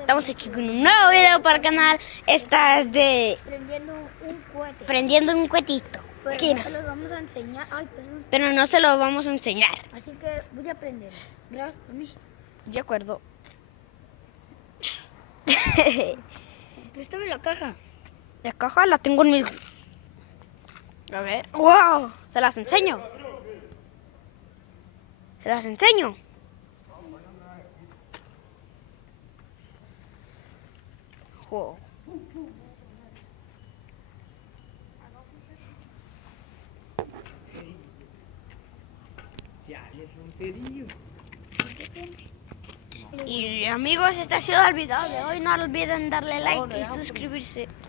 Estamos aquí con un nuevo video para el canal. Esta es de Prendiendo un cohete. prendiendo un cuetito. Pero Aquí no no. se los vamos a enseñar. Ay, perdón. Pero no se lo vamos a enseñar. Así que voy a prender. Gracias por mí. De acuerdo. Préstame la caja. La caja la tengo en mi... A ver. ¡Wow! Se las enseño. Se las enseño. Wow. Ya, es un cerillo. Y amigos, este ha sido el video de hoy. No olviden darle like y suscribirse.